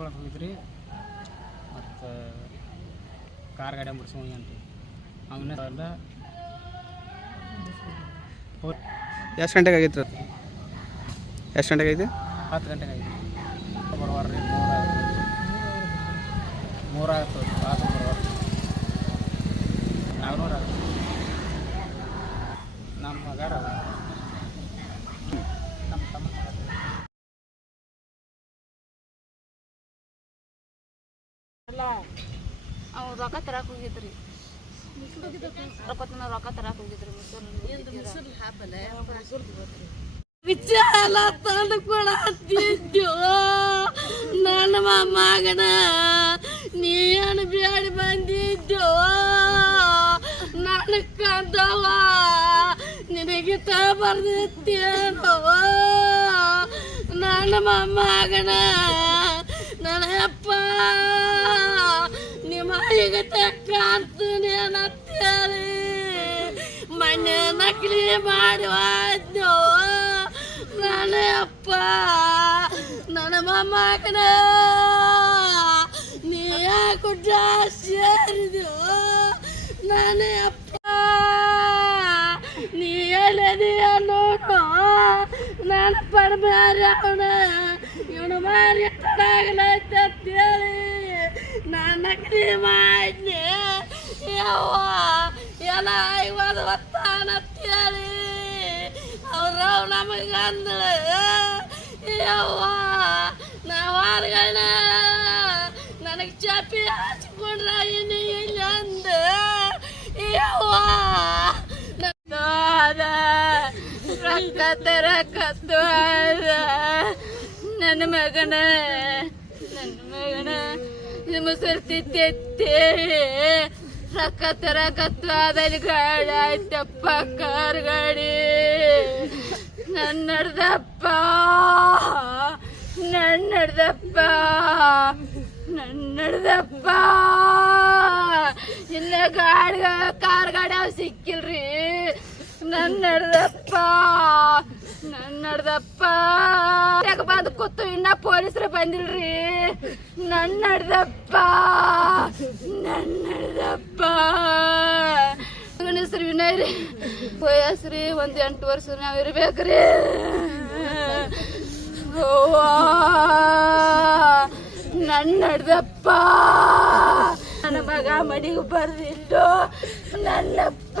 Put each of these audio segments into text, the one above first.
Muslim ಹೋಗಿದ್ರಿ. ಮತ್ತು car ಗಾಡಿ ಬಿಡ್ಸ್ಕೊಂಡು ಅಂತ. ಅಲ್ಲ ಎಷ್ಟು ಗಂಟೆಗೆ ಆಗಿತ್ತು? ಎಷ್ಟು ಗಂಟೆಗೆ ಐತಿ? ಹತ್ತು ಗಂಟೆಗೆ ಆಯ್ತು ಬರುವಾರ ರೀ ಮೂರು ಆಯ್ತು ಬರುವಾರ ನಾಲ್ನೂರು ಆಗ್ತದೆ ನಮ್ಮ ಮಗ ಅವ್ರು ರೊಕ್ಕ ತರಕ್ ಹೋಗಿದ್ರಿ. ರೊಕ್ಕ ತನ ರೊಕ್ಕ ತರಕ್ ಹೋಗಿದ್ರಿ ವಿಚಾರ ತಂದುಕೊಡತ್ತಿದ್ದು ನನ್ನ ಮಗನ ನೀನು ಬೇಡಿ ಬಂದಿದ್ದು ನನ್ನ ಕಂದವ ನಿನಗೆ ತ ಬರ್ದಿತ್ತೇನೋ ನನ್ನ ಮಗನ ನನ್ನ ಅಪ್ಪ ಈಗ ಕಾಣ್ತೀನಿ ಅನ್ನತ್ತೇಳಿ ಮಣ್ಣು ನಕಲಿ ಮಾಡುವದ್ದು ನನ್ನ ಅಪ್ಪ ನನ್ನ ಮೊಮ್ಮಗನ, ನೀ ಕುಡ್ಡ ಸೇರಿದು ನನ್ನ ಅಪ್ಪ ನೀ ಎಲ್ಲಿದೆಯ ನೋಡು. ನನ್ನ ಪರಮಾರ ಅವನ. ಇವನು ಮಾರಿ ನಾನು ನಕಲಿ ಮಾಡಿದ್ನಿ ಯವ್ವ ಎಲ್ಲ ಐವತ್ತು ಹೊತ್ತಾನತ್ತೇಳಿ ಅವ್ರು ನಮಗೆ ಅಂದಳು ಯವ್ವ ನಾವು ಆರುಗಣ ನನಗೆ ಚಾಪಿ ಹಚ್ಕೊಂಡ್ರ ಇನ್ನು ಇಲ್ಲ ಅಂದ ಯವ್ವ ನನ್ನ ರೊಕ್ಕ ತರಕತ್ತು ನನ್ನ ಮಗನ ನನ್ನ ಮಗನ ಮುಸುರ್ತಿದ್ದೆ ರೊಕ್ಕ ತರಕತ್ತು ಅದಲ್ಲಿ ಗಾಡಿ ಆಯ್ತಪ್ಪ ಕಾರ್ ಗಾಡಿ ನನ್ನಡ್ದಪ್ಪ ನನ್ನಡ್ದಪ್ಪ ನನ್ನಡ್ದಪ್ಪ ಇಲ್ಲ ಗಾಡಿ ಕಾರ್ ಗಾಡಿ ಅವ್ ಸಿಕ್ಕಿಲ್ರಿ ನನ್ನಡ್ದಪ್ಪ ಯಾಕೆ ಬಂದು ಕೂತು ಇನ್ನ ಪೊಲೀಸರು ಬಂದಿಲ್ರಿ. ನನ್ನ ಹೆಸರು ವಿನಯ್ ರೀ. ವಯಸ್ರಿ ಒಂದು ಎಂಟು ವರ್ಷ ನಾವು ಇರ್ಬೇಕ್ರಿ. ಅವ್ವಾ, ನನ್ನಡ್ದಪ್ಪ ನನ್ನ ಮಗ ಮಡಿಗೆ ಬರ್ದಿಲ್ಲ ನನ್ನಪ್ಪ.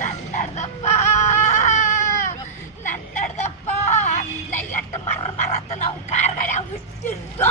ನನ್ನಡ್ದಪ್ಪ ನನ್ನಡ್ದಪ್ಪ ನಾ ಎಷ್ಟು ಮರ ಮರತ್ತ ನಾವು ಕಾರ್ಗಡೆ ಬಿಟ್ಟಿದ್ದು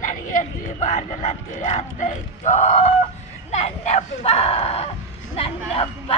ನನಗೆ ಬಾರ್ದಲ್ಲ ತಿಳಿ ಆಗ್ತಾ ಇತ್ತು. ನನ್ನಪ್ಪ ನನ್ನಪ್ಪ.